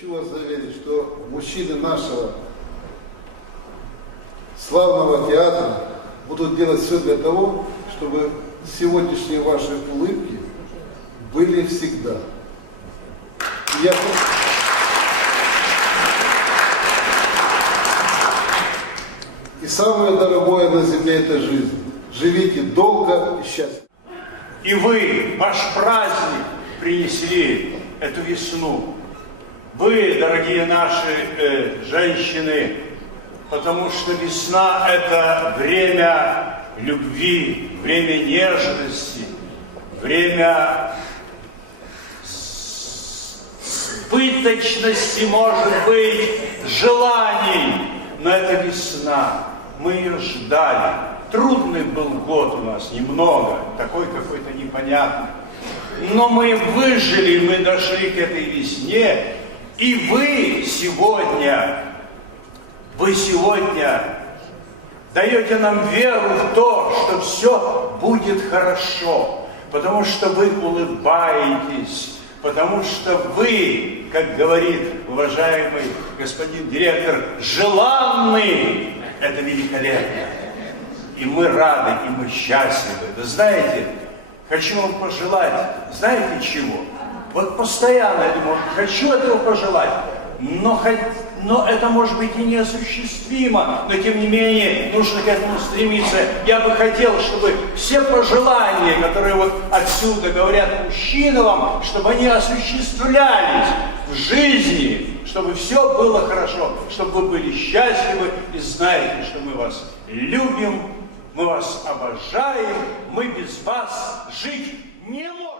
Хочу вас заверить, что мужчины нашего славного театра будут делать все для того, чтобы сегодняшние ваши улыбки были всегда. И я... И самое дорогое на земле – это жизнь. Живите долго и счастливо. И вы, ваш праздник, принесли эту весну. Вы, дорогие наши э, женщины, потому что весна – это время любви, время нежности, время пыточности, может быть, желаний. Но это весна. Мы ее ждали. Трудный был год у нас, немного, такой какой-то непонятный. Но мы выжили, мы дошли к этой весне. И вы сегодня, вы сегодня даете нам веру в то, что все будет хорошо, потому что вы улыбаетесь, потому что вы, как говорит уважаемый господин директор, желанный. Это великолепно. И мы рады, и мы счастливы. Вы знаете, хочу вам пожелать, знаете чего? Вот постоянно я думаю, хочу этого пожелать, но, но это может быть и неосуществимо, но тем не менее нужно к этому стремиться. Я бы хотел, чтобы все пожелания, которые вот отсюда говорят мужчины вам, чтобы они осуществлялись в жизни, чтобы все было хорошо, чтобы вы были счастливы и знаете, что мы вас любим, мы вас обожаем, мы без вас жить не можем.